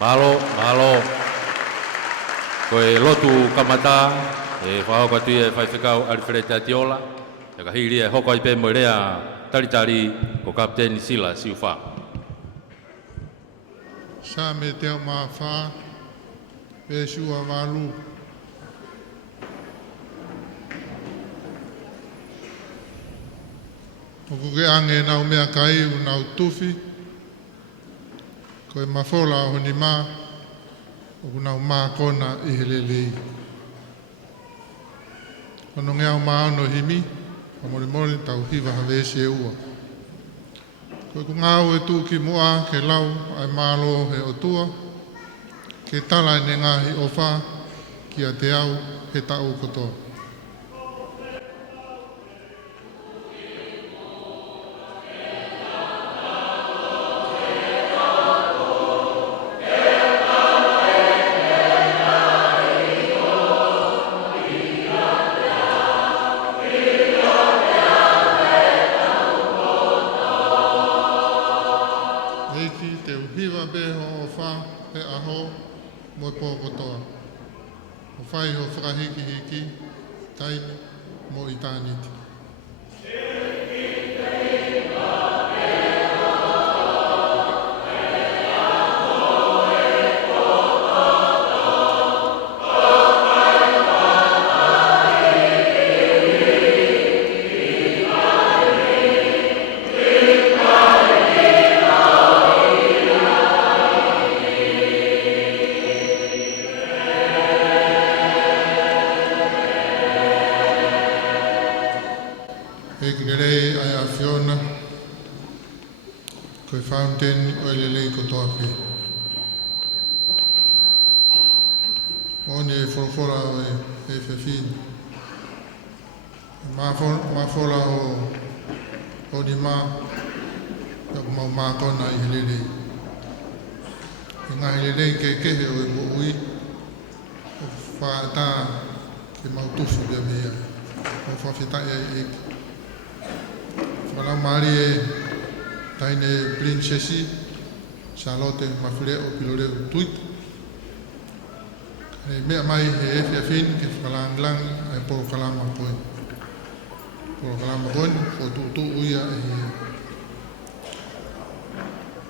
Mahalo. Koe lotu kamata, e whao kati e whaiwhikau Alfred Atiola, e ka hiri e hoko i pe moerea tari ko Kapteni Sila Siufa. Sa me teo maa wha, e sua walu. O kuke ange nau mea kai u nau tufi, koe mawhola o ni maa, o nau maa kona i helelei. Ono ngea o maa ono himi, o mori tau hiva havese e ua. Koe ku ngāu e tū ki mua ke lau ai mālo he o tua, ke tala ne ngahi o wha ki a te au he tau kotoa. Whai ho whakahiki hiki, taimi, mo i tāniti. Fountain o lelei kotoa pe. Oni e whorofora o e whewhini. Mawhora o ni maa, ia ku mau maa kona i helelei. I ngā helelei ke kehe o e mo ui, o whaata ke mau tufu bia mea, o whawhetai ai eki. Whalau maari e taine princesi Charlotte Mafileo Piloreo Tuit. Kane mea mai he efi a fin ke whakalanglang ai poro kalama koe. Poro kalama koe, fo tu uia e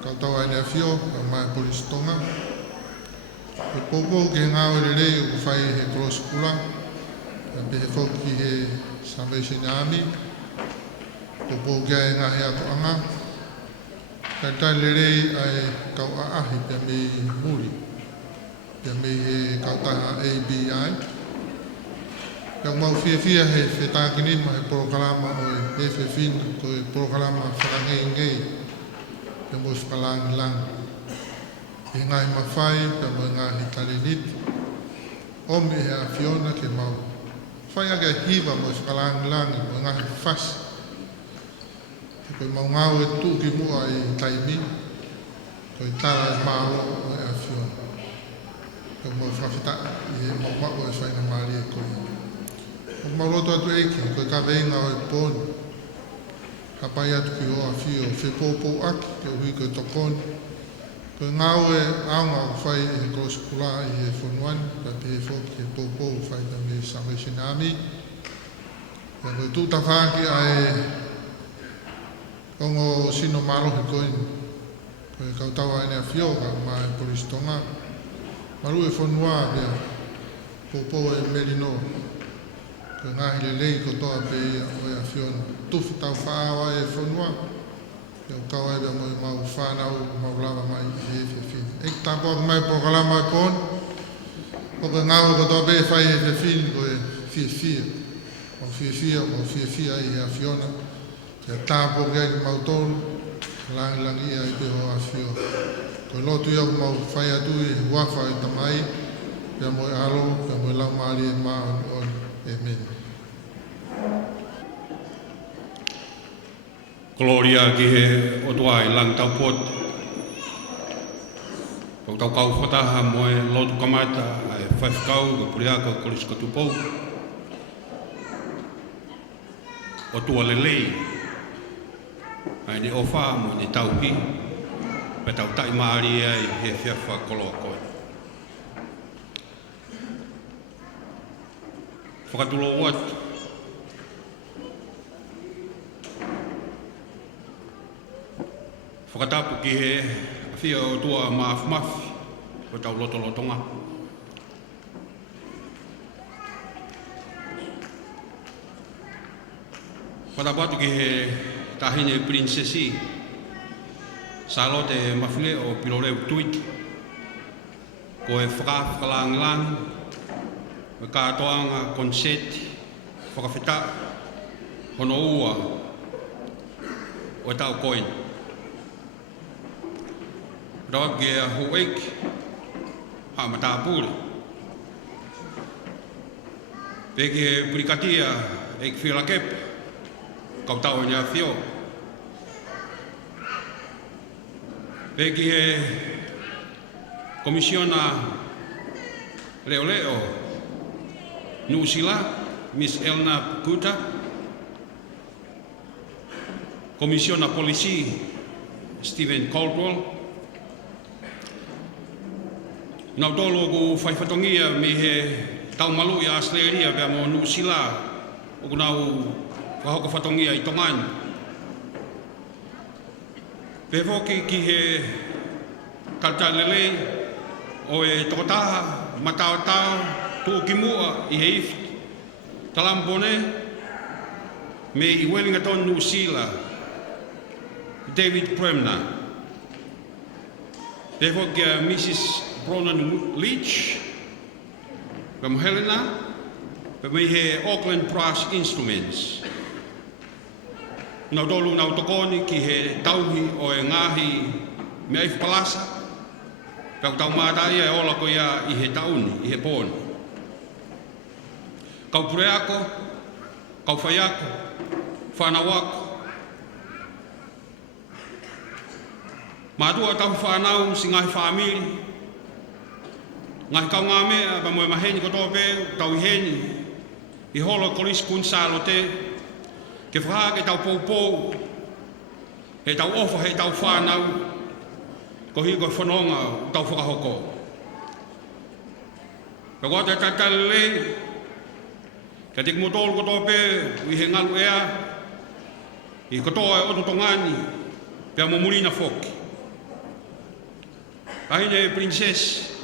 kautau ai nea fio, a mai polistonga. E popo ke ngāo e rei o whai he cross kula, a pe he whoki he Salvation Army. Popo ke ai ngā he ako anga. Kai tai lerei ai kau aahi pia mei muri, pia mei he kau taha ABI. Kau mau fia he whetākinima he porokalama o e whewhina, ko e porokalama whakangei, pia mo whakalangilangi. E ngai mawhai, pia mo ngahi tariniti. Ome he a Fiona ke mau. Whai ake hiva mo whakalangilangi, mo ngahi whasi. Koe mau ngāu e tū ki mua i taimi, koe tāra e māo o e a Fiona. Koe mau whawhita i e mau mako e whaina maari e koe. Koe mau roto atu eiki, koe ka veinga o e pōni. Hapai atu ki o a Fio, whepōpō aki, ke hui koe tokoni. Koe ngāu e aunga o whai e korosikula i e whonuani, ka te e whoki e pōpō whaina me Salvation Army. Koe tūta whāki a e Kongo sino malo he koini, koe kautawa ene a Fioga, ma e polistonga. Maru e whanua mea, popo e merino, koe ngahi lelei kotoa pe ia o e a Fiona. Tufu tau whaawa e whanua, e o kawa e mo e mau whanau, mau lava mai i e whiawhini. Eki tāpua ku mai pokalama e pōni, o koe ngāua kotoa pe e whai e whiawhini koe whiawhia. Mo whiawhia i a Fiona. Ia tāpo kia ki mau tōru, langi ia i te hoa Fio. Koe lotu ia ku mau whai atu i wafa i tamai, pia mo e alo, pia mo e lau maari e maa on e meni. Gloria ki he otua i lang tau pot. Kau tau kau whataha mo e lotu kamata ai whaifkau ka puriaka koliska tupou. Otua lelei. Ai ne ofa mo ne tauhi pe tau tai maari ai he whiawha koloa koe. Whakatulo watu. Whakatapu ki he whia o tua maafi o tau lotonga. Whakatapu ki he tahine prinsesi Salote mawhile o Piloreu Tuiti. Ko e whakalangilang, me kātoanga konseti, whakawhita, hono ua, o tau koin. Rawa ke a hoek, ha matapuri. Peke purikatia, e kwhira kepa, kautau ni a whio. Peki he komisiona leo Nusila, Miss Elna Kuta, komisiona polisi Stephen Caldwell, nau tolo ku whaifatongia mi he taumalu i Australia pia mo Nusila o ku nau whahoko whatongia i Tongani. Pewoki ki he kaltalele o e tokotaha matao tu ki mua i he ifi talambone me i Wellington New Zealand David Premner. Pewoki a Mrs. Bronan Leach from Helena me he Auckland Brass Instruments. Nau dolu nau tokoni ki he tauhi o e ngahi me ai whapalasa. Pau tau mātai e ola ko ia i he tauni, i he pōni. Kau pure ako, kau whai ako, whanau ako. Mātua tau whanau si ngahi whamiri. Ngahi kau ngā mea pa moe maheni koto pēu, tau i heni. I holo kolis kunsalo te. Ke whaha ke tau poupou, he tau ofa, he tau whanau, ko hi koe whanonga, tau whakahoko. Ka kua te tatalele, ka te kumotolu koto pē, i he ngalu ea, i kotoa e oto tongani, pia mo murina whoki. Kahine e princess,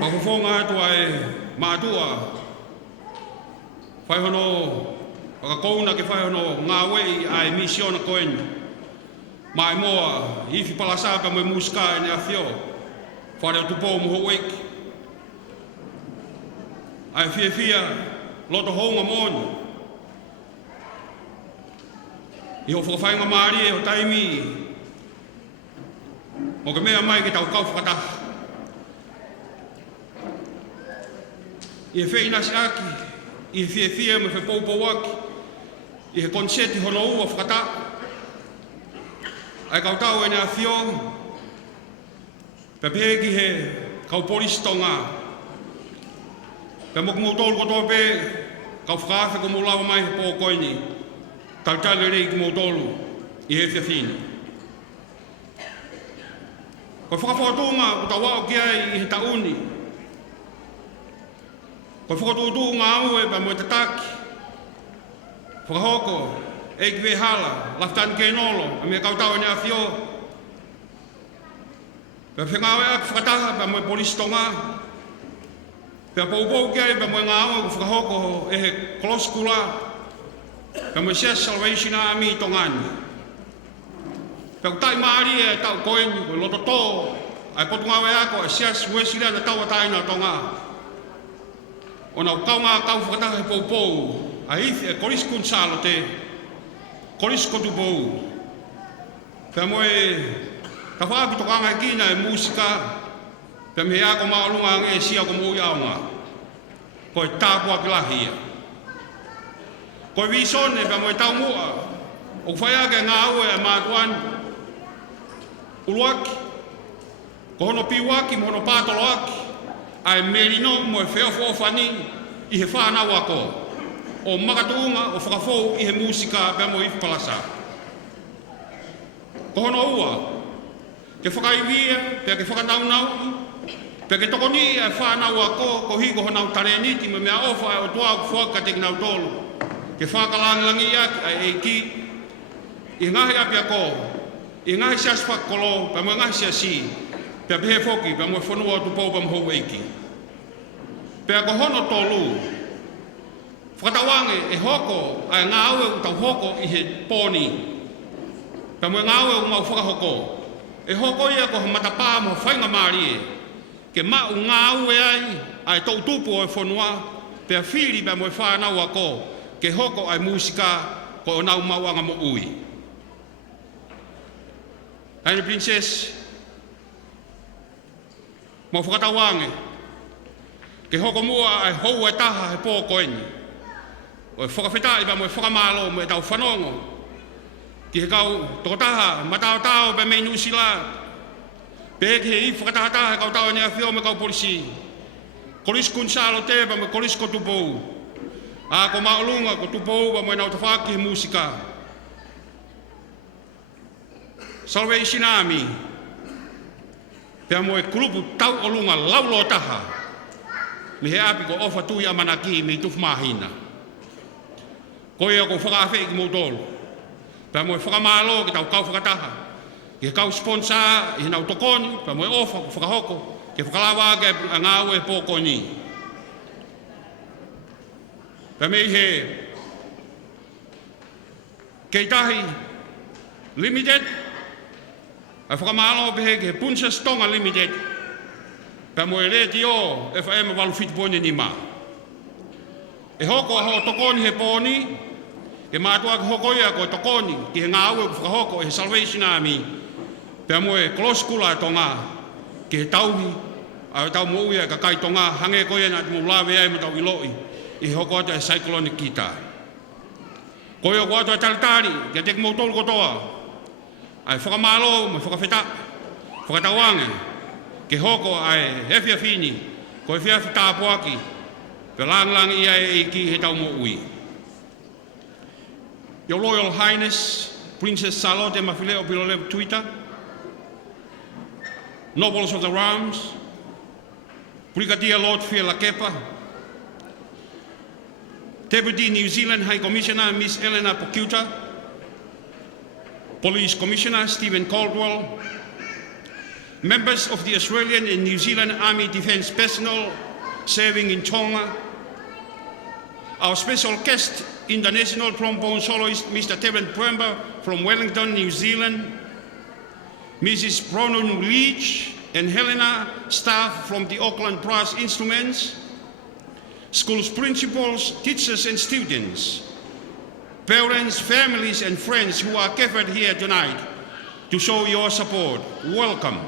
whakofonga atua e mātua, whai hono, Whakakouna ke whai hono ngā wei a e misiona koen. Mai moa, hiwhi palasaka mo e muska e ne a whio. Whare o tupo mo ho weki. Ai whia loto honga moni. I ho whakawhainga maari e o taimi. Mo ke mea mai ke tau kau whakataha. I e whei nasi aki. I e whia me whepoupo waki. I he konseti hono ua whakata. Ai kautau e nea whio. Pe pēki he kau polisi tonga. Pe moku mou tolu kotoa pē. Kau whakawhi ko mou lawa mai he pō koini. Tau tale rei ki mou tolu. I he whiawhini. Ko whakawhatunga ko tau wao ki ai i he tauni. Ko whakawhatunga au e pa mo e tataki. Whakahoko, e ki hala, laftan ke nolo, a mea kautau e nea whio. Pea whengawe aki whakataha, pea moe polisi tonga. Pea poupou kia e pea moe ngā aua ku whakahoko e he koloskula. Pea moe Sea Salvation Army tongani. Pea kutai maari e tau koeni, koe loto tō. Ai potungawe ako e Sea Wesira na tau ataina tonga. O nau kaunga kau whakataha he poupou. A hithi e koris kunsalo te, koris kotupou. Pea moe, ka whaapi tokanga e kina e musika, pea me ako maolunga nge sia ko mou iaunga. Koe tāpua ki lahia. Koe visone pea moe tau mua, o whaiake ngā aue e mātuan, uluaki, ko hono piwaki, mo hono pātolo aki, ai merino mo e wheofo whani i he whanau ako. O makatuunga o whakafou i he musika pea mo i whapalasa. Ko hono ua, ke whakaivia, pia ke whakanau-nau, pia ke tokoni e whanau a ko hiko honau tareniti me mea ofa e o toa ku whaka te kinau tolu. Ke whakalangi a e ki, i ngahi apia ko, i ngahi sias whakolo, pia mo ngahi siasi, pia pehe foki, pia mo whanua tu pou pa mhou eiki. Pia ko hono tolu, whakatawange e hoko, a ngā aue u tau hoko i he pōni. Pia mo ngā aue u mau whakahoko. E hoko ia ko matapā mo whainga maari e. Ke mau ngā aue ai, a e tau tupu o e whanua, pia whiri pia mo e whanau a ko, ke hoko ai musika ko o nau mauanga mo ui. Haine Princess, mo whakatawange, ke hoko mua ai hou e taha he pō koeni. O e whakawhetai pa mo e whakamalo mo e tau whanongo. Ki he kau tokotaha, matao-tao pa mei nusila. Pe ki he i whakataha he kau tau ni a whio me kau polisi. Kolis kunsalo te pa mo kolis ko tupou. A ko maulunga ko tupou pa mo e nau tawhaki he musika. Salvation Army. Pe mo e kulupu tau olunga laulo taha. Mi he api ko ofa tui amanaki me tuf mahina. Ko ia ko whakawhi ki mautolu. Pea mo e whakamalo ki tau kau whakataha. Ki kau sponsor i nau tokoni, pea mo e ofa ko whakahoko. Ki whakalawa ke ngāu e pōkoni. Pea me i he Keitahi Limited. A whakamalo pehe ki he Punsa Stonga Limited. Pea mo e reti o FM walu whitpone ni maa. E hoko ho tokoni he pōni, e mātua ki hoko ia ko tokoni, ki he ngā aue ku whakahoko e he Salvation Army, pia mo e koloskula e tonga, ki he tauhi, a e tau mou ia ka kai tonga, hange ko ia na te mou lawe ai ma tau iloi, i he hoko ata e Cyclone Kita. Ko ia ko ata e talitari, ki a teki mou tolu kotoa, a e whakamalo, me whakawheta, whakatawange, ki hoko a e hefia fini, ko e whiawhi tāpuaki, pe lang ia e ki he tau mo ui. Your Royal Highness, Princess Charlotte Mafileo Pilolep Tuita, Nobles of the Realms, Brigadier Lord Fiela Kepa, Deputy New Zealand High Commissioner Miss Elena Pokuta, Police Commissioner Stephen Caldwell, members of the Australian and New Zealand Army Defence personnel serving in Tonga, our special guest, international trombone soloist Mr. Tevin Pwemba from Wellington, New Zealand, Mrs. Bronwyn Leach and Helena, staff from the Auckland Brass Instruments, schools principals, teachers and students, parents, families and friends who are gathered here tonight to show your support. Welcome.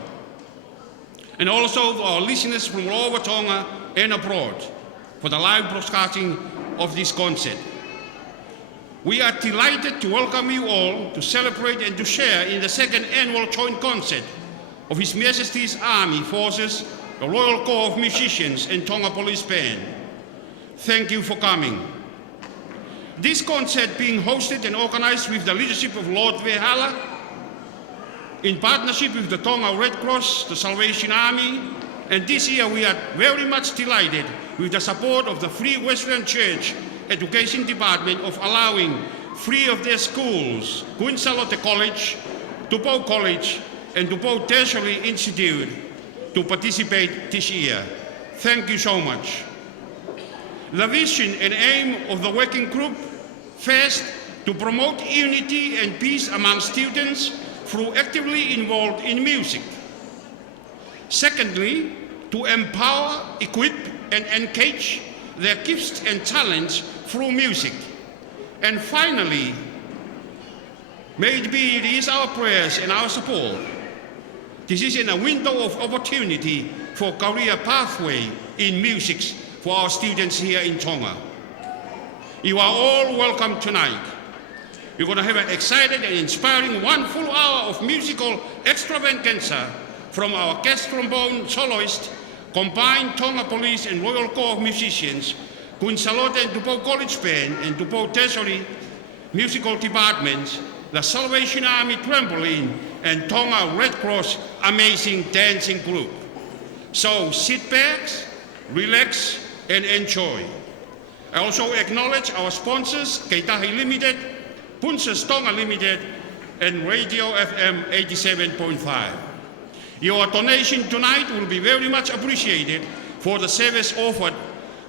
And also our listeners from all over Tonga and abroad for the live broadcasting of this concert. We are delighted to welcome you all to celebrate and to share in the second annual joint concert of His Majesty's Army Forces, the Royal Corps of Musicians and Tonga Police Band. Thank you for coming. This concert being hosted and organized with the leadership of Lord Vehala, in partnership with the Tonga Red Cross, the Salvation Army, and this year we are very much delighted with the support of the Free Wesleyan Church Education Department of allowing three of their schools, Queen Charlotte College, Tupou College, and Tupou Tertiary Institute, to participate this year. Thank you so much. The vision and aim of the working group, first, to promote unity and peace among students through actively involved in music. Secondly, to empower, equip, and engage their gifts and talents through music. And finally, may it be it is our prayers and our support. This is in a window of opportunity for career pathway in music for our students here in Tonga. You are all welcome tonight. We're going to have an exciting and inspiring 1 full hour of musical extravaganza from our guest trombone soloist, combined Tonga Police and Royal Corps of Musicians, Queen Charlotte and Tupou College Band and Tupou Tertiary Musical Departments, the Salvation Army Trampoline, and Tonga Red Cross amazing dancing group. So sit back, relax, and enjoy. I also acknowledge our sponsors, Keitahi Limited, Punches Tonga Limited, and Radio FM 87.5. Your donation tonight will be very much appreciated for the service offered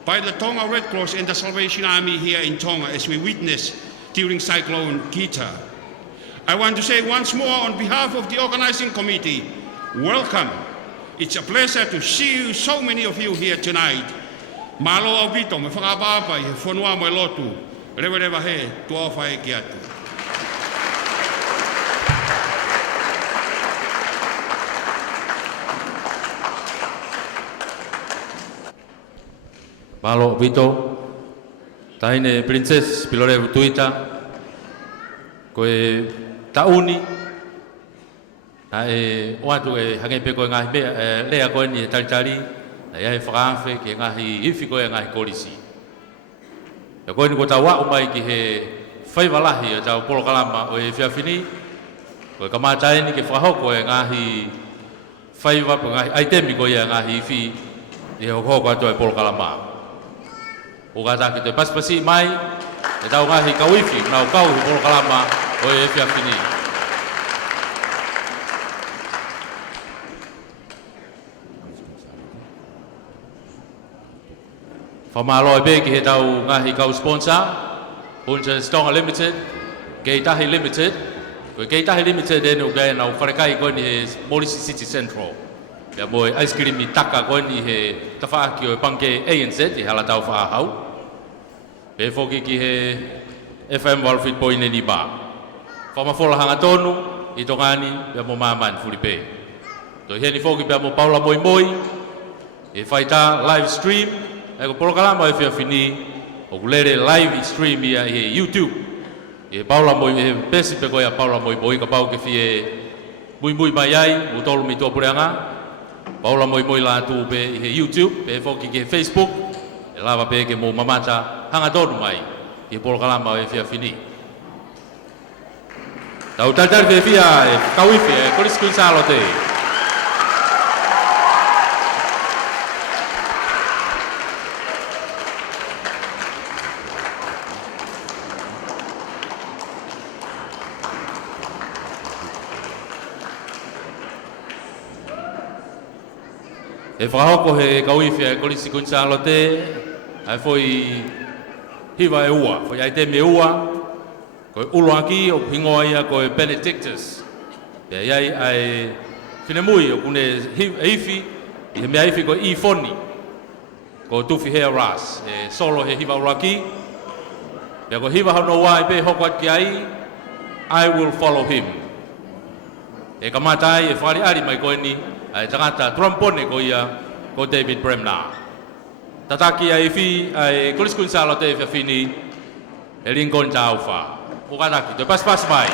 by the Tonga Red Cross and the Salvation Army here in Tonga as we witnessed during Cyclone Kita. I want to say once more on behalf of the organizing committee, welcome. It's a pleasure to see you, so many of you here tonight. Malo au bito, me whakapapa i he whanua mo lotu, rewa he, tua whae ki atu. Malo Vito, taine Princess Pilore Tuita, koe tauni, na watu hange pe koe ngahi mea, lea koe ni talitari, na iahe whakaawhi ki ngahi iwi koe ngahi kolisi. Ya koe ni ko tau wau mai ki he whaiwalahi o tau polo kalama o e whiawhini, koe kamataini ki whakahoko e ngahi whaiwapu ngahi aitemi koe ia ngahi iwi, i he hoko ato e polo kalama. O kata ki te paspasi mai, e tau ngahi kawifi, nau kau hi polo kalama o e whiawhini. Whamalo e be ki he tau ngahi kau sponsor, Punches Tonga Limited, Keitahi Limited. Koe Keitahi Limited e nu kai nau wharekai koe ni he Morisi City Central. Pea moe ice cream I taka koe ni he tawhaaki o panke ANZ, I hala tau whaahau. Pe whoki ki he FM Walfit Poine ni ba. Whamafola hanga tonu, I tongani, pea mo maman Furipe. To he ni whoki pea mo Paula Moi Moi, e whaita live stream, e ko polo kalama e whiawhini, o kulere live stream ia I YouTube. E Paula Moi, e pesi pe koe a Paula Moi Moi, ka pau ke fie mui mui mai ai, utolu mi tō pureanga. Paula Moi Moi la tu pe I YouTube, pe whoki ki Facebook, e lava pe ke mo mamata, hanga tonu mai, I polo kalama e whiawhini. Tau tatar te whia e kawifi e korisku salo te. E whahoko he kawifi e korisku salo te, ai foi hiwa e ua, foi ai te me ua, koe uloaki o hingoa ia koe Benedictus. Pea iai ai whinemui o kune eifi, I he mea eifi koe Ifoni, ko tufi hea ras, e solo he hiwa uloaki. Pea ko hiwa hano wai pe hoko at ki ai, I will follow him. E kamata ai e whari ari mai koe ni, ai tangata trompone ko ia, ko David Bremner. Tataki ai fi ai koliskun salo te whiawhini, e Lincoln Tauwha. O kataki, te pas mai.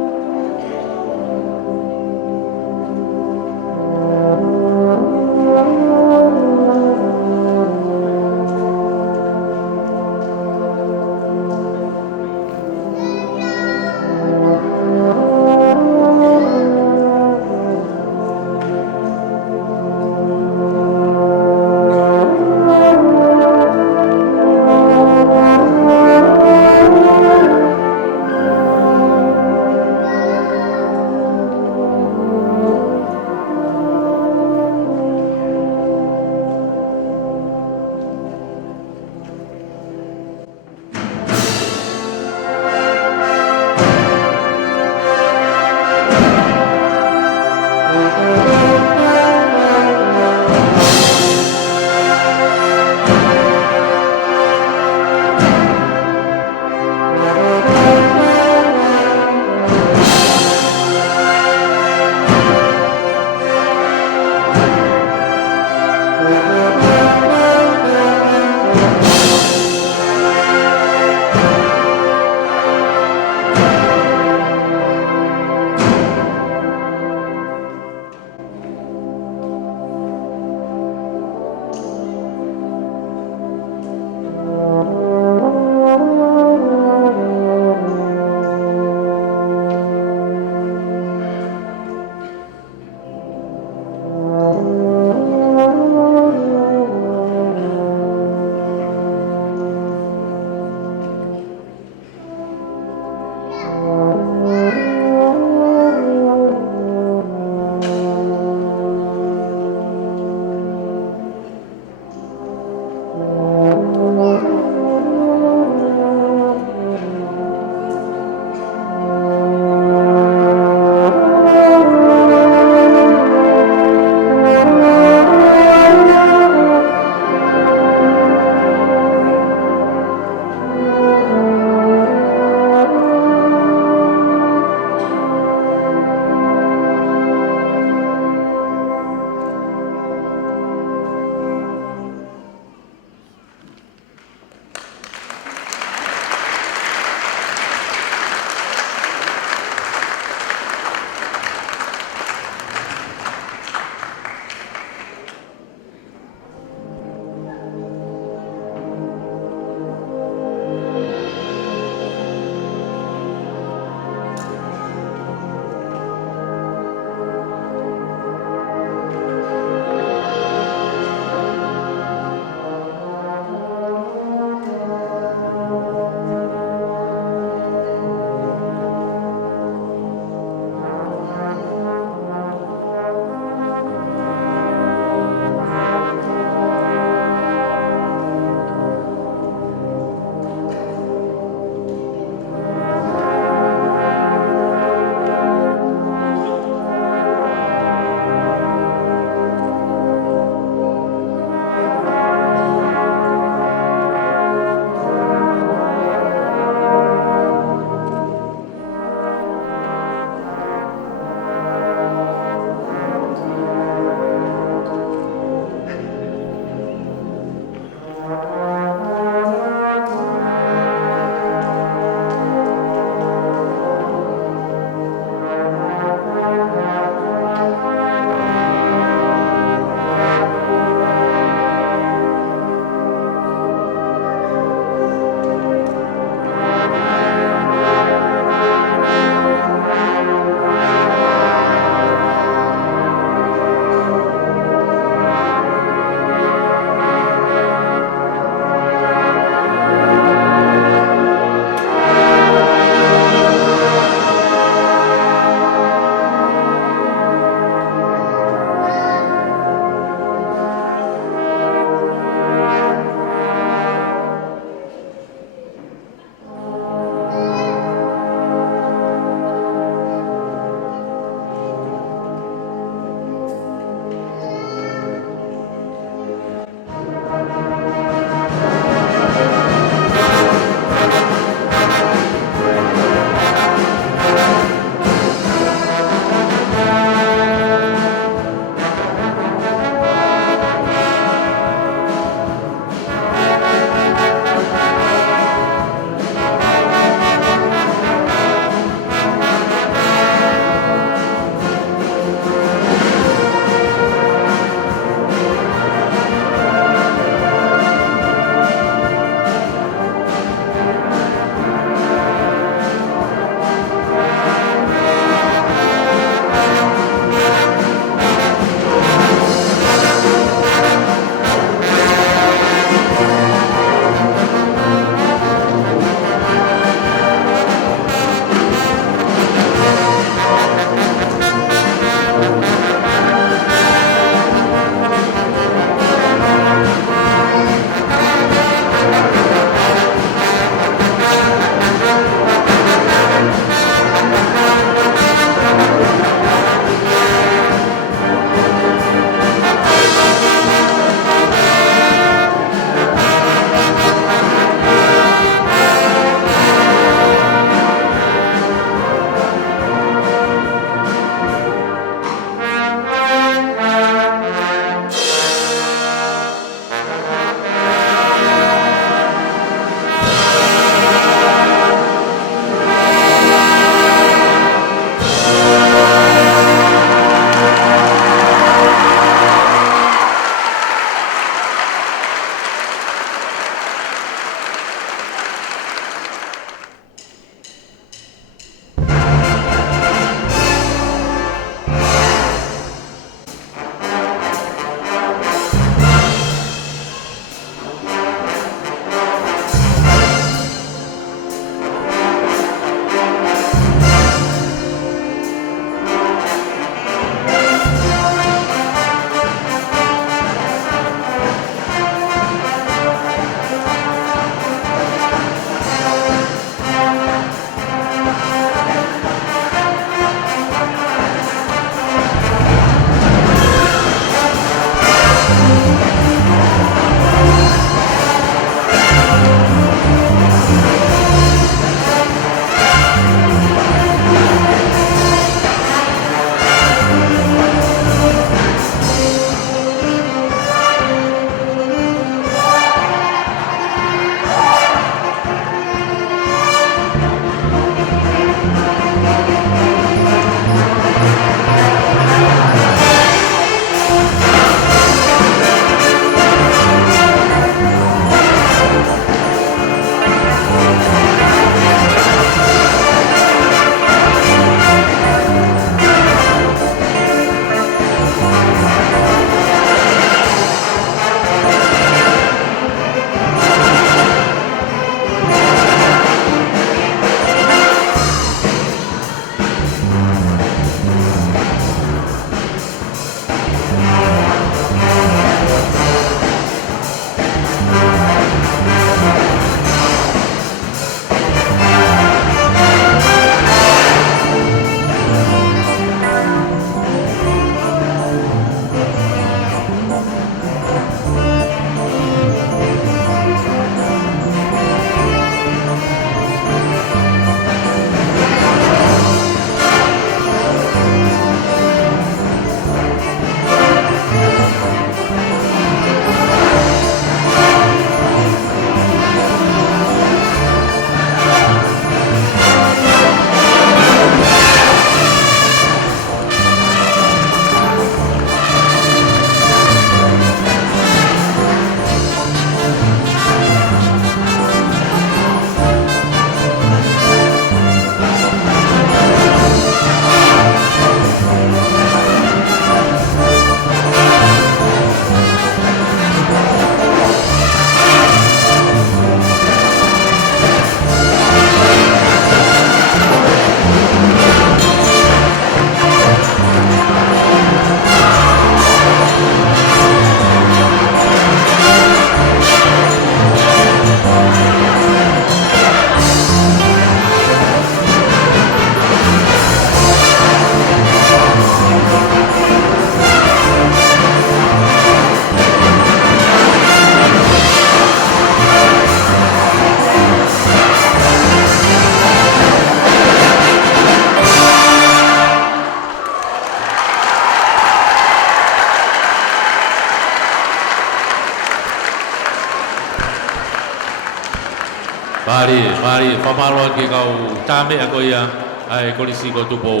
Mari, pamalo ke kau tame ako ia ai kolisi ko tupo.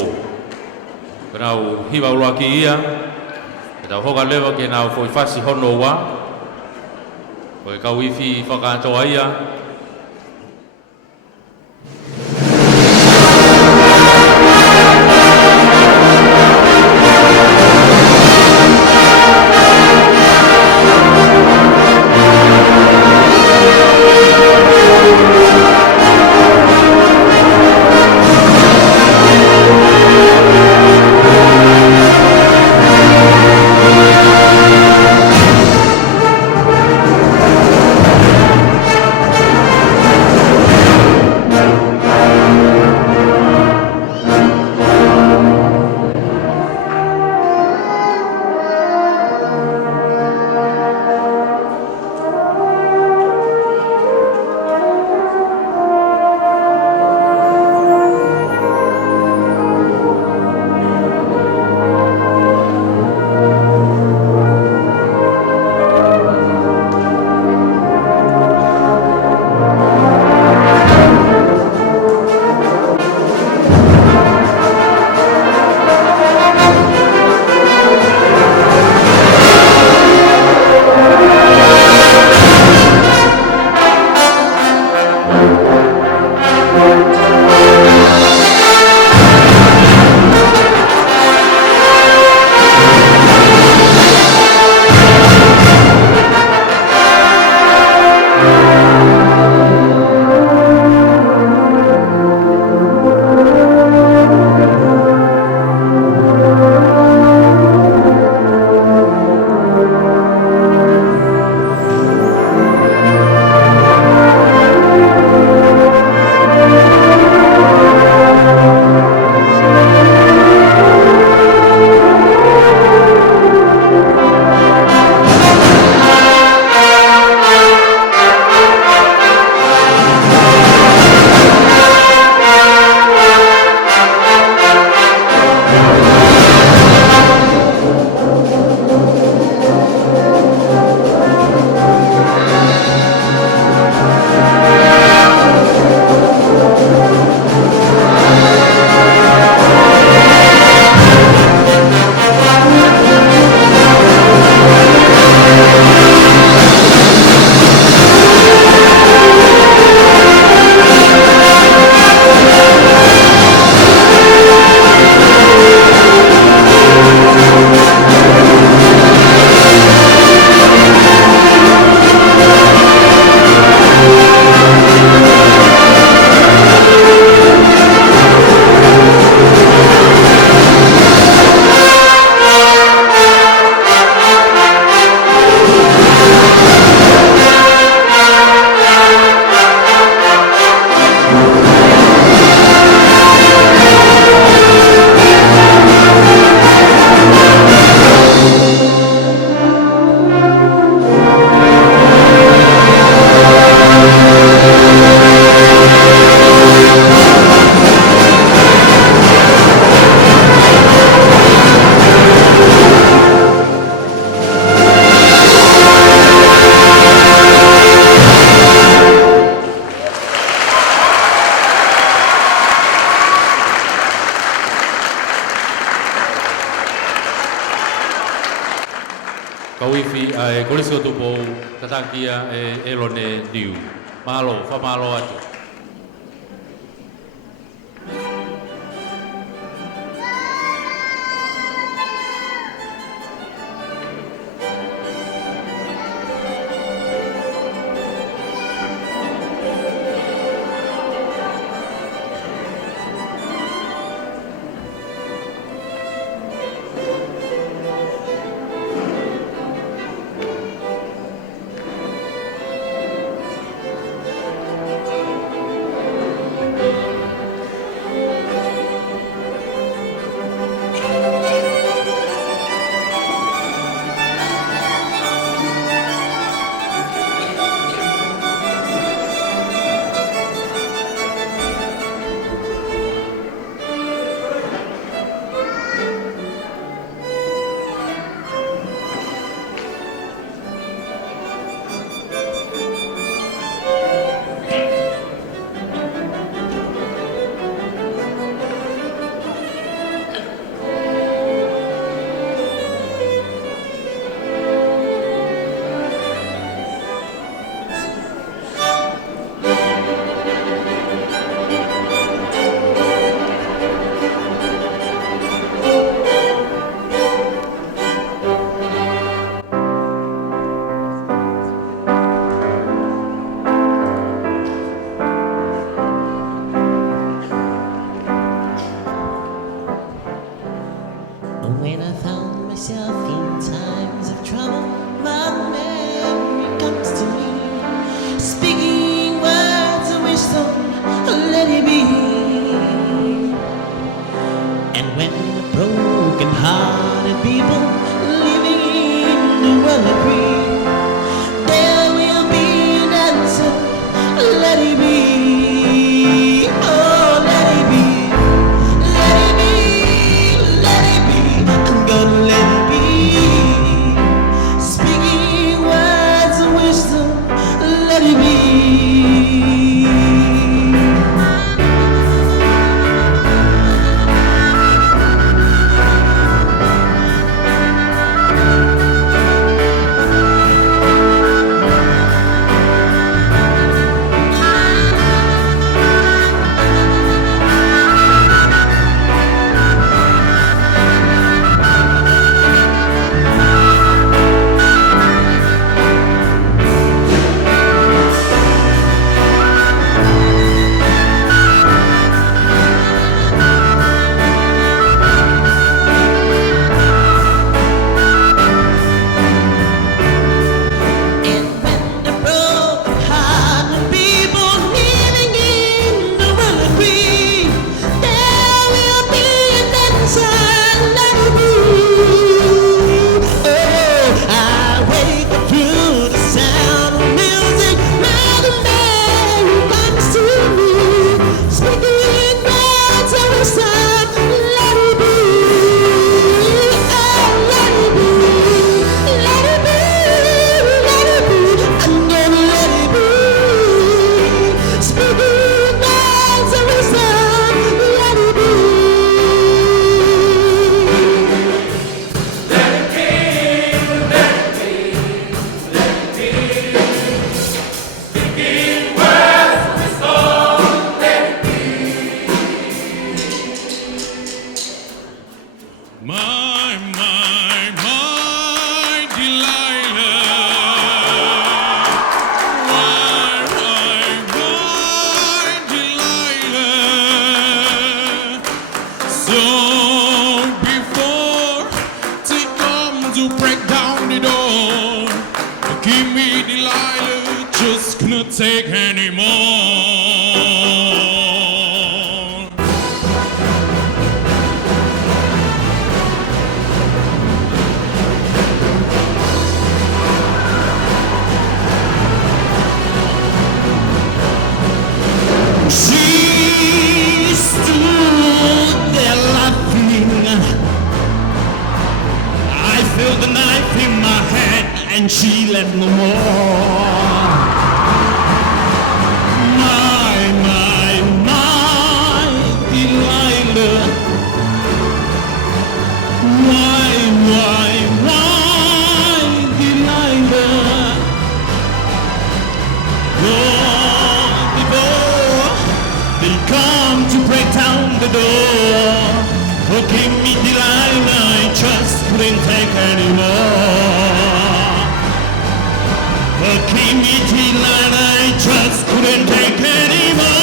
Kenau hiwa ulaki ia. Kita hoka lewa ke nau foi fasi hono wa. Koe kau ifi whakatoa ia. Kawifi ai kolisi o tupo tatakia e elone diu. Malo, fa malo atu. let it be. Oh, let it be. Let it be. Let it be. I'm gonna let it be. Speaking words of wisdom. Let it be. Take anymore. She stood there laughing. I felt the knife in my hand, and she left no more. The door. Oh, give me Delilah, I just couldn't take anymore. Oh, give me Delilah, I just couldn't take anymore.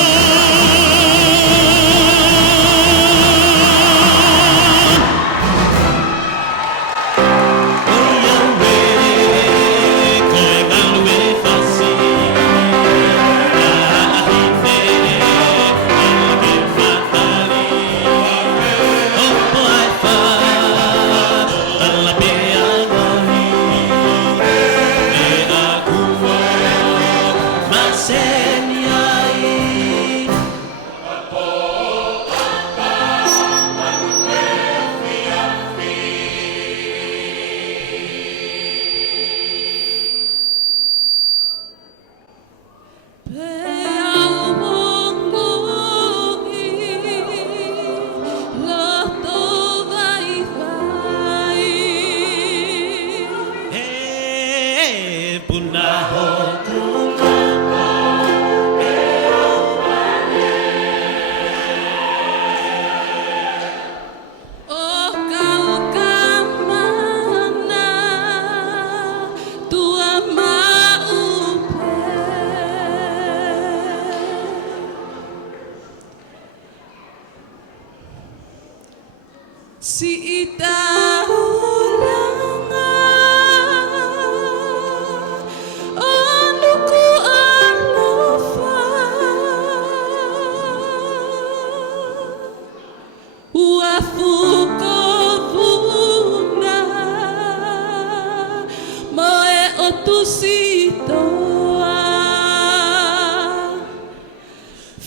Si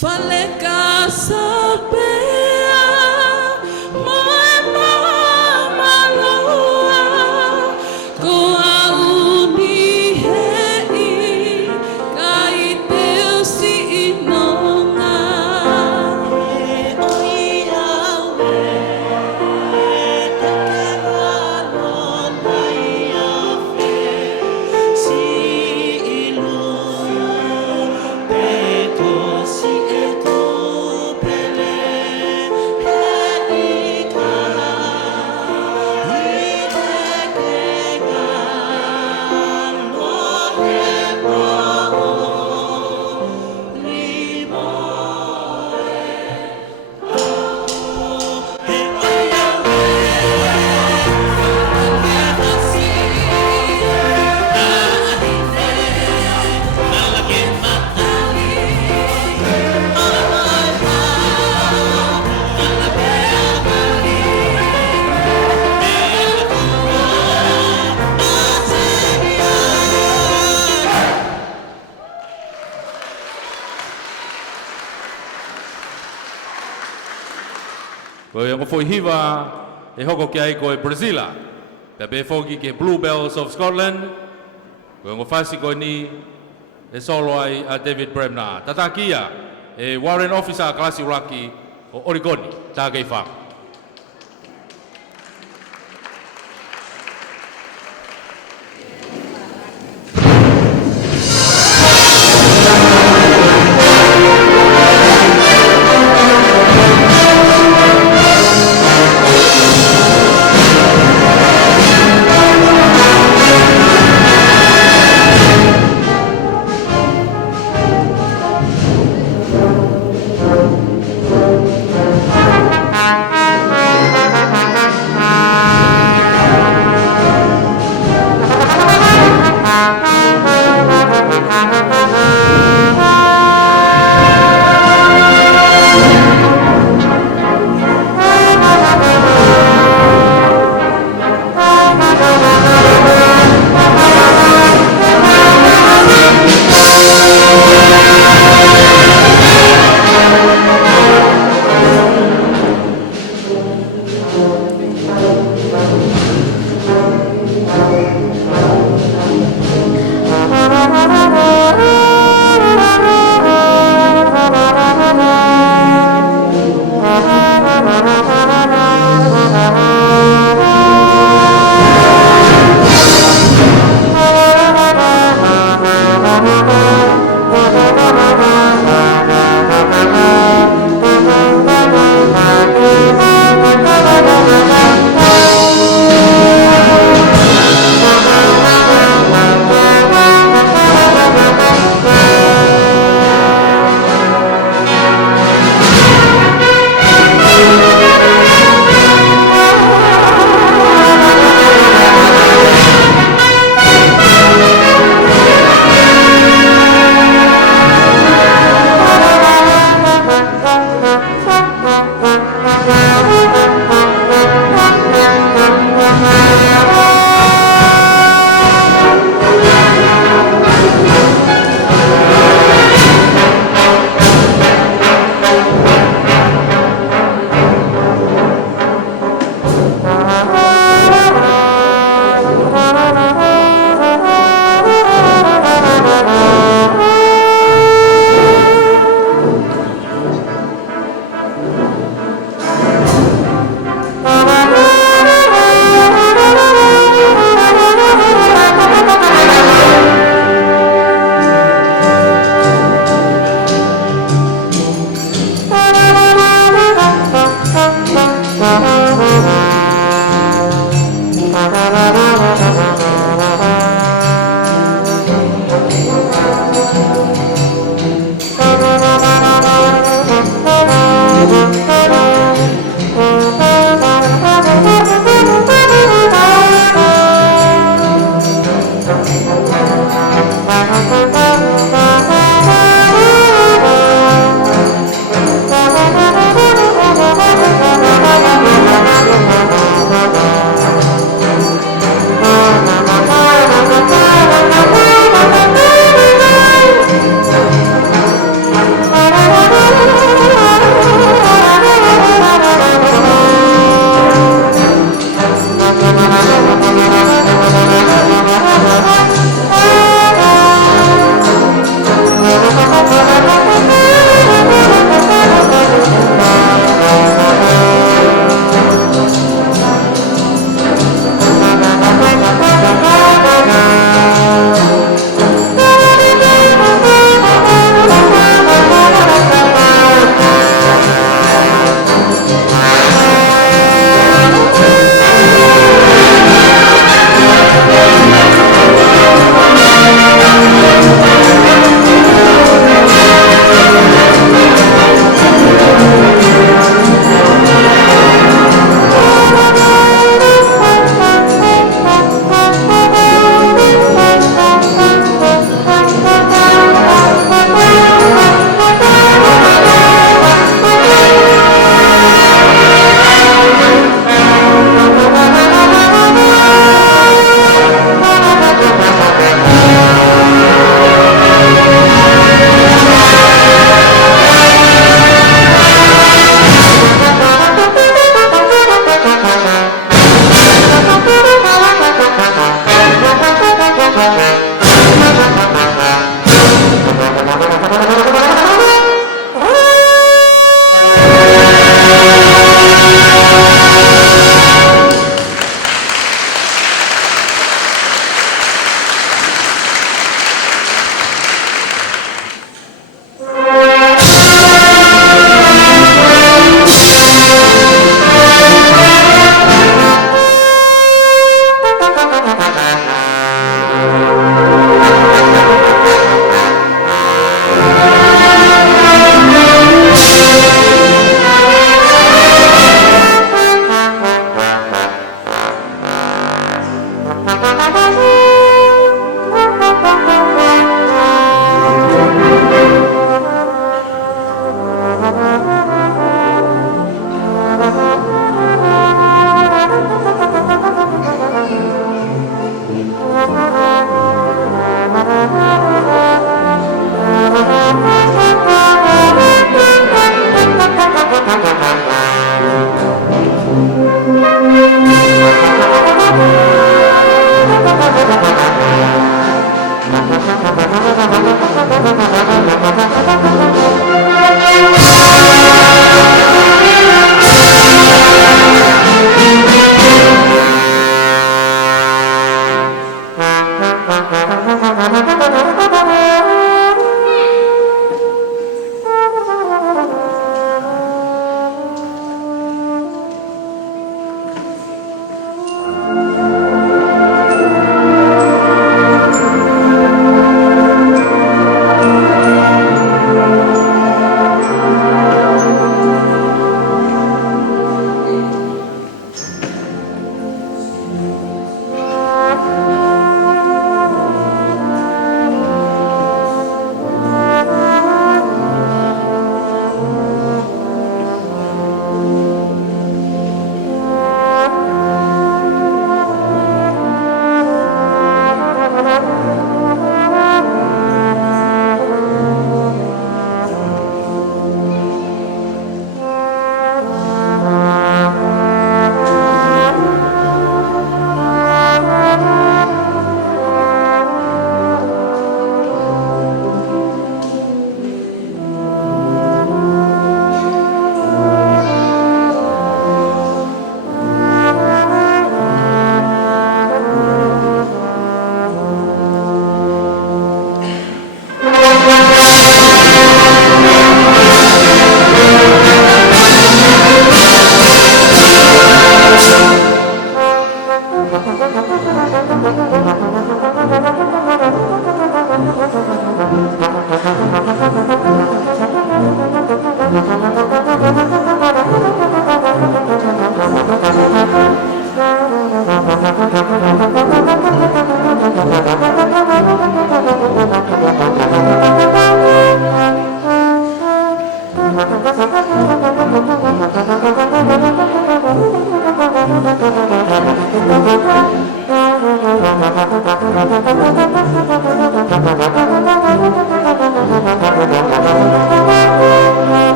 Faleka sapea moema maloa ko auni hei kai teu si inonga e oia we te kewano nai afe si ilu pe to si e to pele he ika i te kega no he mo limo e oia we never see Koe ngo foi hiva e hoko ki ai koe Brazila. Pe be foki ke Bluebells of Scotland. Koe ngo fasi koe ni e solo ai a David Bremner. Tatakia e Warrant Officer Klasi Uraki o Origoni. Tā kei whaka. Thank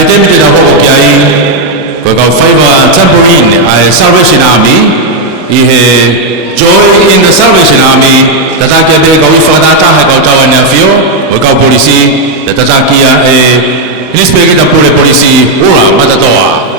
Identity of Okiai, Gogo Fiber Tambourine, Salvation Army, Ihe Joy in the Salvation Army, Tataki de Gowifadata, Hagota and Nafio, Gogo Policy, the Tatakia, Inspector Policy, Ura, Matador.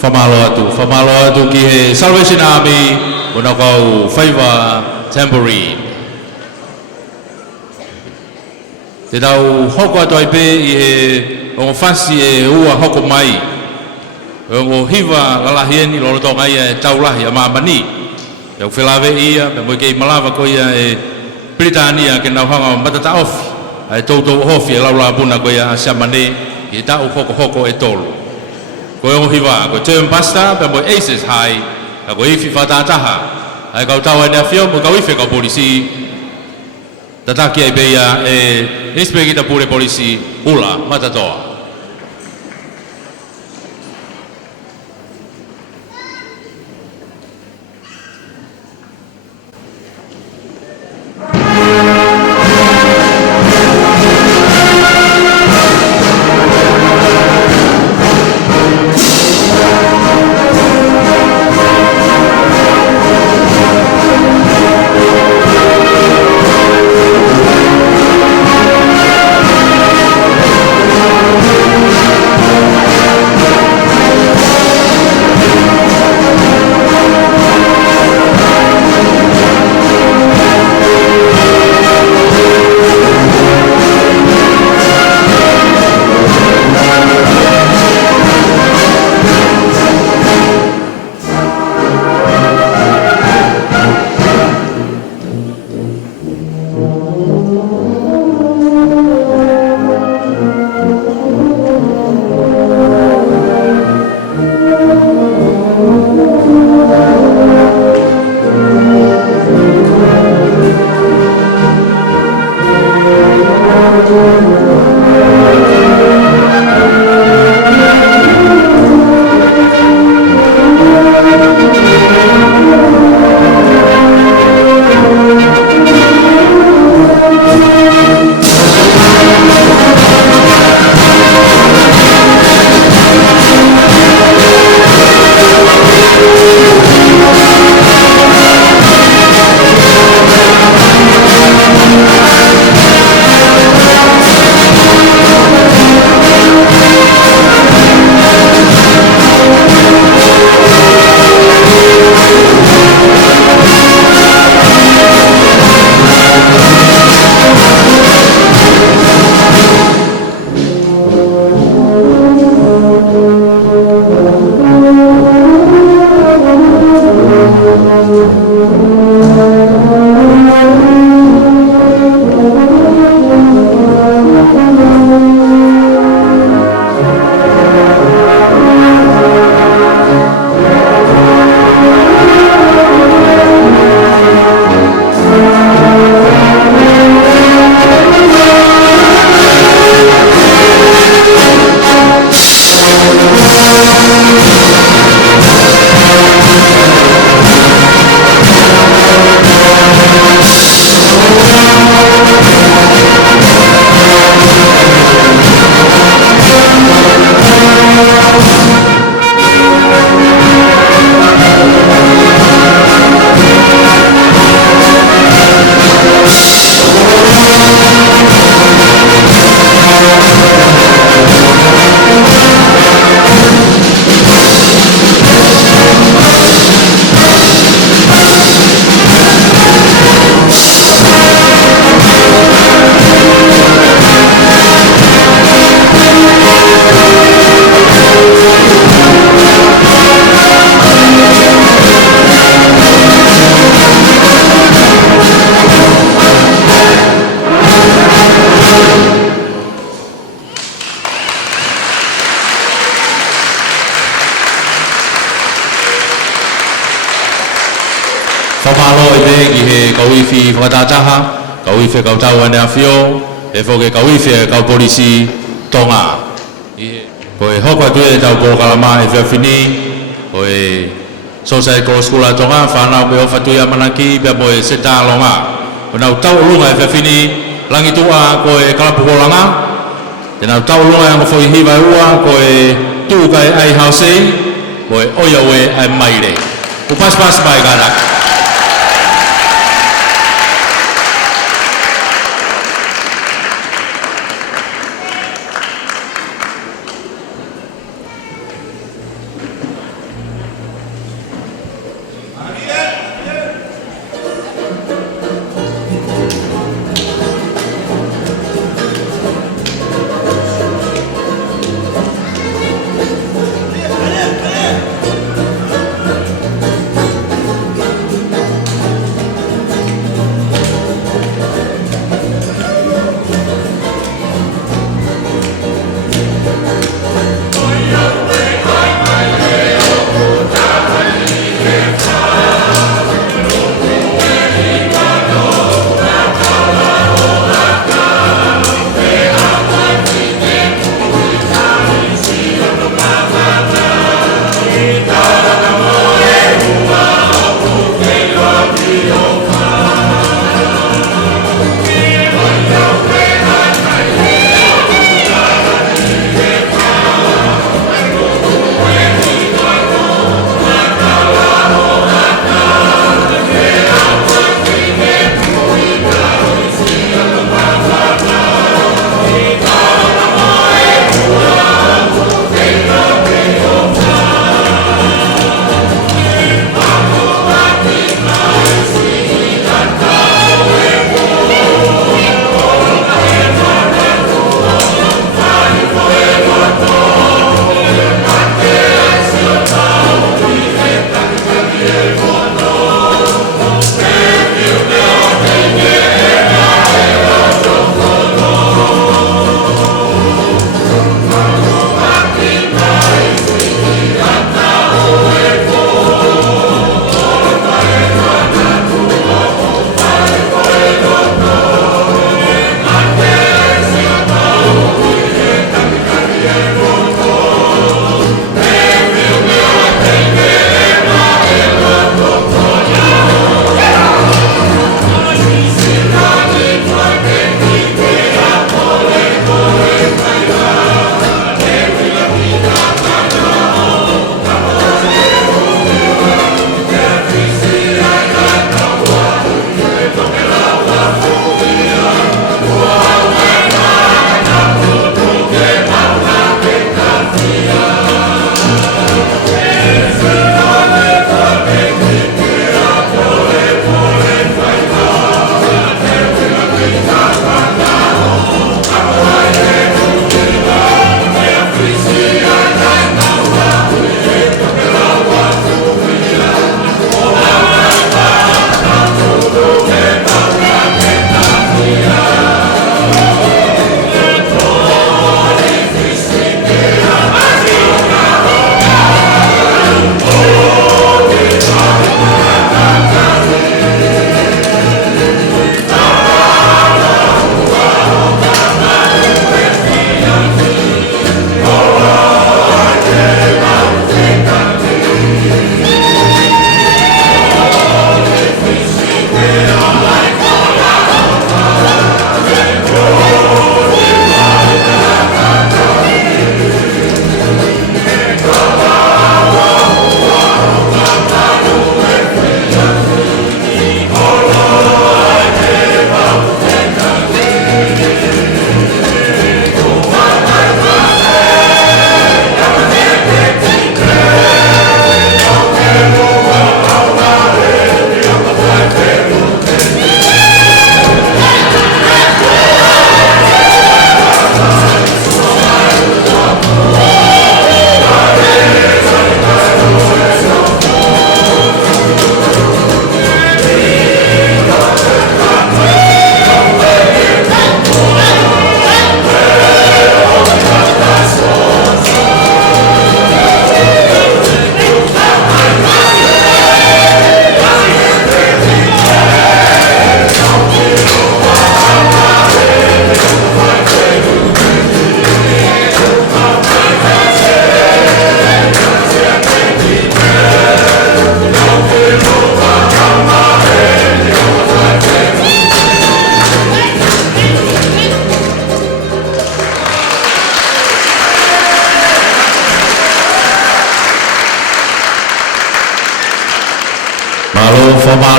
Famalo atu ki he Salvation Army ona kau Favor Tambourine. Te tau hoko atu ai pe i he o fasi e ua hoko mai. O hiva lalahieni lolo tonga ia e taulahi a mamani. E u whelawe ia, me mo kei malawa ko ia e Britania ke nau hanga o matata ofi. Ai tautou hofi e laula puna ko ia a Samane i tau hoko e tolu. Ko e o hiva, ko term pasta, pe mo Aces High, a ko ifi whatataha. Ai kau tau ane a whio, mo kau ife kau polisi. Tataki ai beia e inspekita pure polisi ula matatoa. Whamalo I te ki he kauiwhi whakataha, kauiwhi kau tau ane a whio, e whoke kauiwhi kau polisi tonga. Ko e hoko atu e tau pōkalama e whiawhini, ko e Society Cross Kula tonga, whanau me ofatu ia manaki, pia mo e seta longa. Ko nau tau lunga e whiawhini, langi tua ko e kalapu kolanga, te nau tau lunga e ngofoi hiwa ua, ko e tūkai ai hausei, ko e oiawe ai maire. Ko pas mai karak.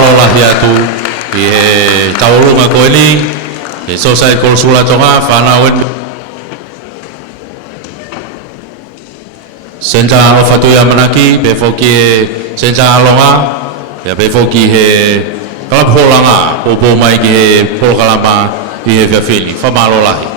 whamalola hiatu i he taurunga koe ni he sosai kolosula tonga whanau enu Senta o fatuia manaki be foki e senta alonga ya be foki he kalapolanga o bo mai ki he polkalama i he fiafili whamalola hi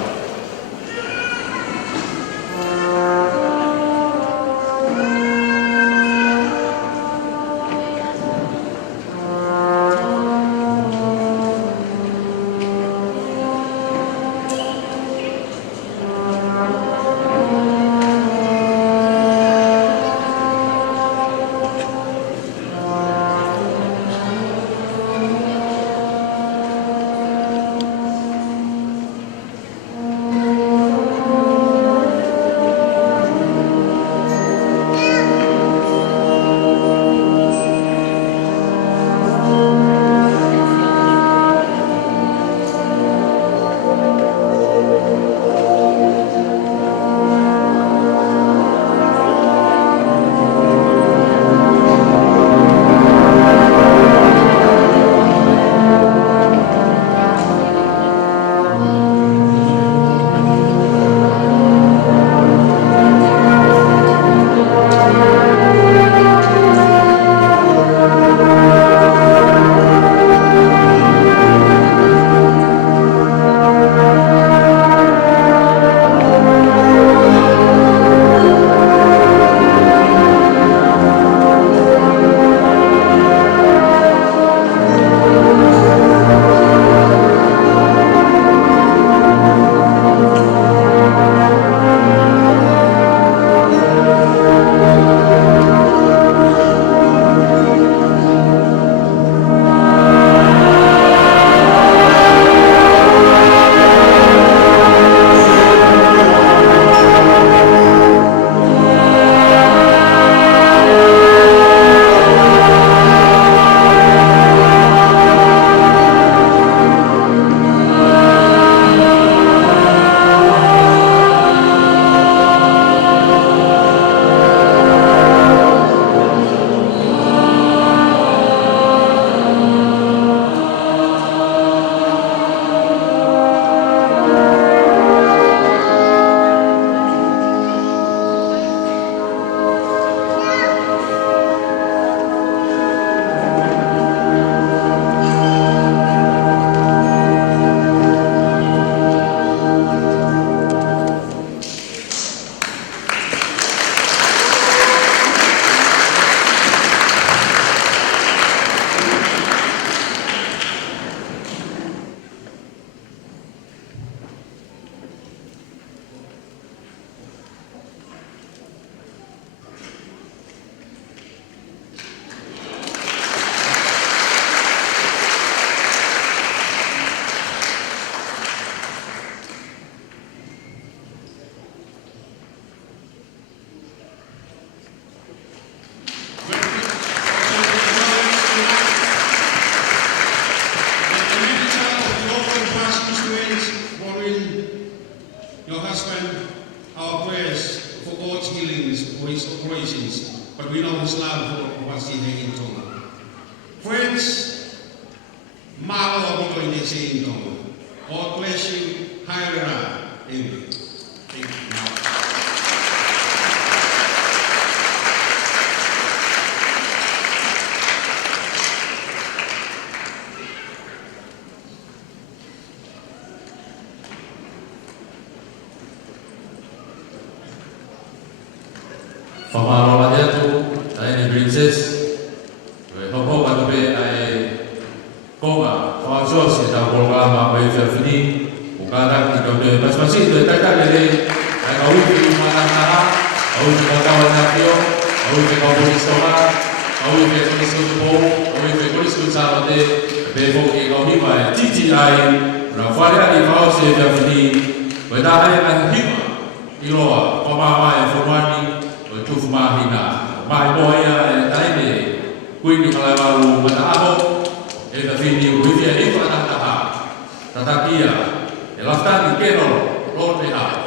your husband our prayers for God's healings for his operations, but we know his love for what's in Tonga. Friends, Mao Abito in the Tonga. God bless you. Haira. Amen. Thank you. Whamalola hea tu, taine princess, we hoko katope ai konga, whaasua si tau kolokama mai whiawhini, o kāra ki tau te paspasi, tu e taitake le, ai ka uipi i mātangara, ka uipi ka kawa tāpio, ka uipi ka polistonga, ka uipi ka poliston te pou, ka uipi ka poliston tāwa te, pe poki ka uhiwa e titi ai, na wharea i whao si e whiawhini, we tā hai ai hima, i loa, whamama e whamani, tufu mahina mai boia e taine kuini kalaiwaru mataho e ka fini uivia e whanataha tatakia e laftani keno lote ha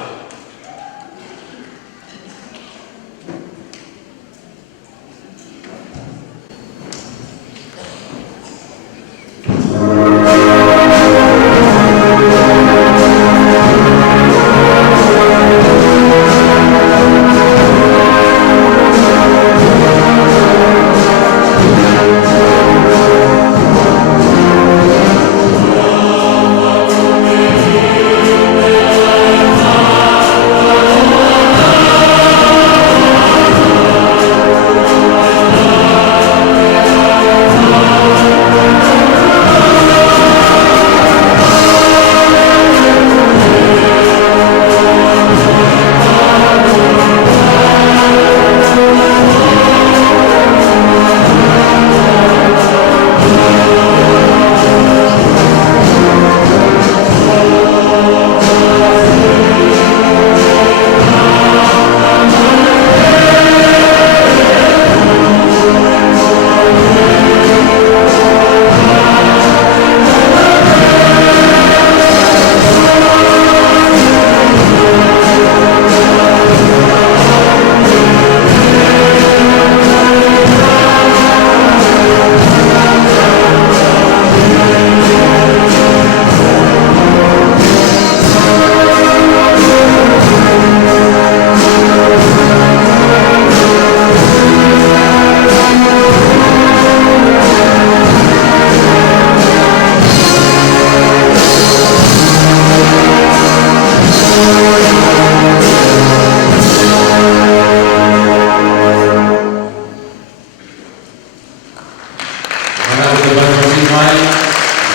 hoi mai,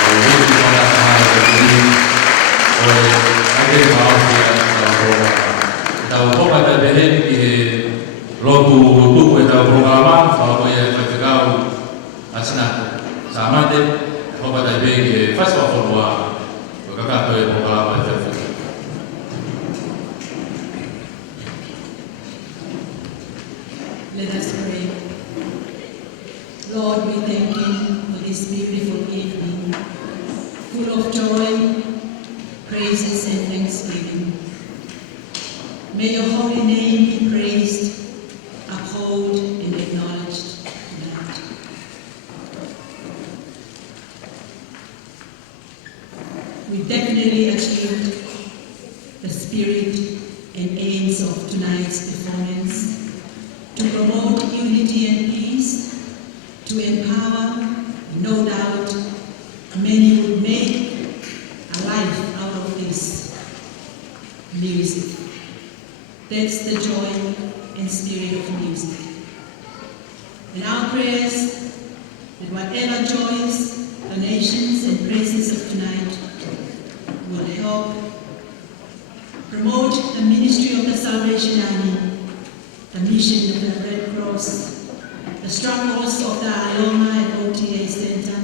o hoi ki kona mai o kini, o ake mau ki a tau tau hoka te peheni ki he lotu tuku e tau programa, whao koe e whaikakau asinatu. Sa mate, hoka te pehe ki he whaswa whanua, o kakato e programa e whaifuku. Let us pray. Lord, we thank you for this beautiful evening, full of joy, praises and thanksgiving. May your holy name be praised, upheld and acknowledged tonight. We definitely achieved the spirit and aims of tonight's performance, to promote unity and peace, to empower, no doubt, many would make a life out of this music. That's the joy and spirit of music. And our prayers that whatever joys, donations and praises of tonight will help promote the ministry of the Salvation Army, the mission of the Red Cross, the struggles of the Aloma and OTA Center,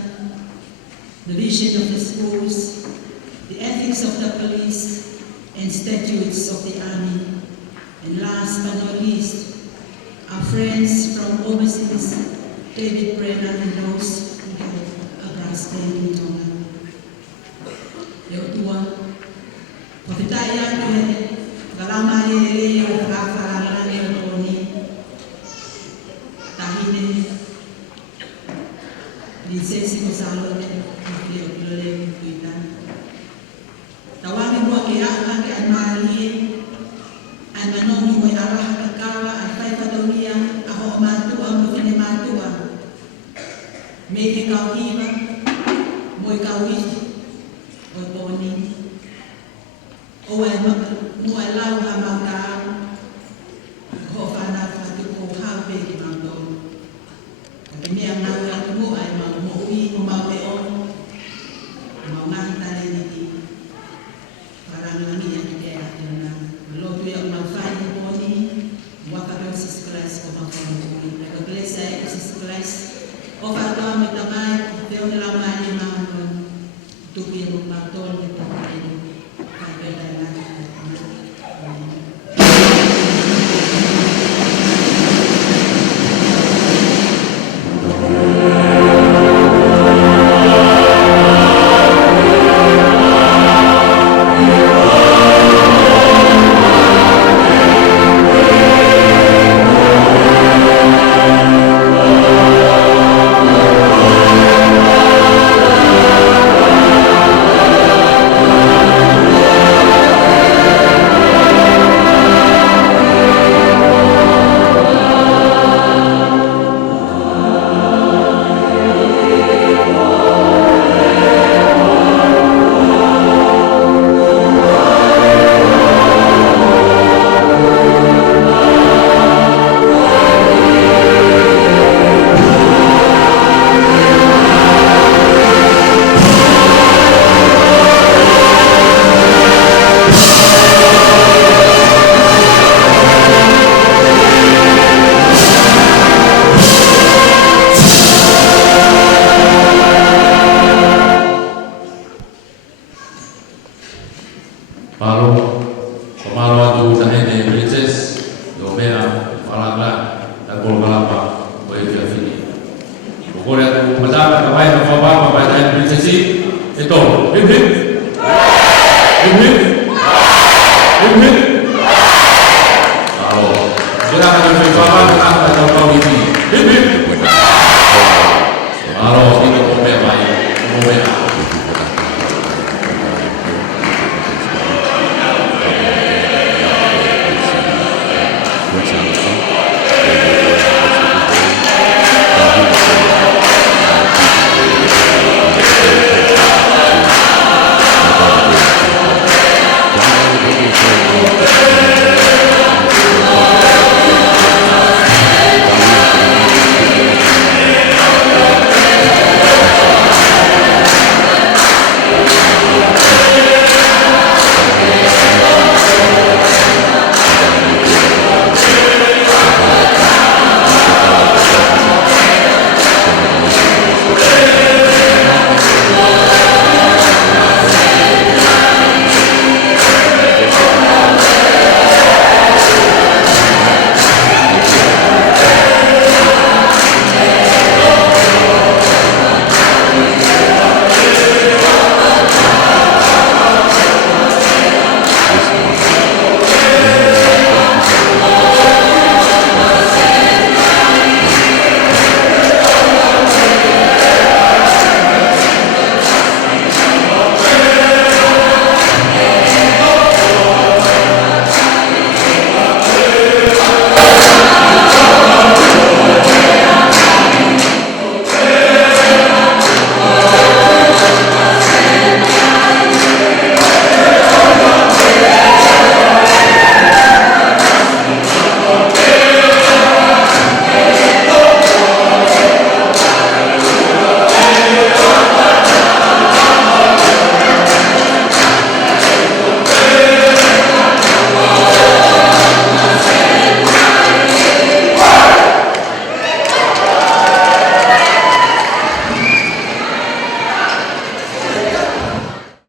the vision of the schools, the ethics of the police, and statutes of the Army, and last but not least, our friends from overseas, David Brenner and those who have a brass band in Tonga. Yotua, Pofitaya, Galama, Rafa, lisensi kusalo kio kilole kuita. Tawagi mua kia ke anmali, anmanomi mo araha kakawa alfai patolia aho matua mufine matua. Meke kauhiva, mo kauhiva, o poni. Oe mua lau hamaka, ho fana fatuko hape ki mamdo. Kami ang nawag mo ay mamuwi, umapeon, mamangita rin iti. Parang nangiyan kaya na loto yung mag-find po ni wakapang sis Christ o magpamuwi. Nag-aglesa ay sis Christ. O kato ang mitamay, pero nilang mali mga nun. Tupi yung magton, ito pa rin. Kapela na. Ora tu mataba ka vai na fa ba ba ba ta princesi. Eto, hip hip.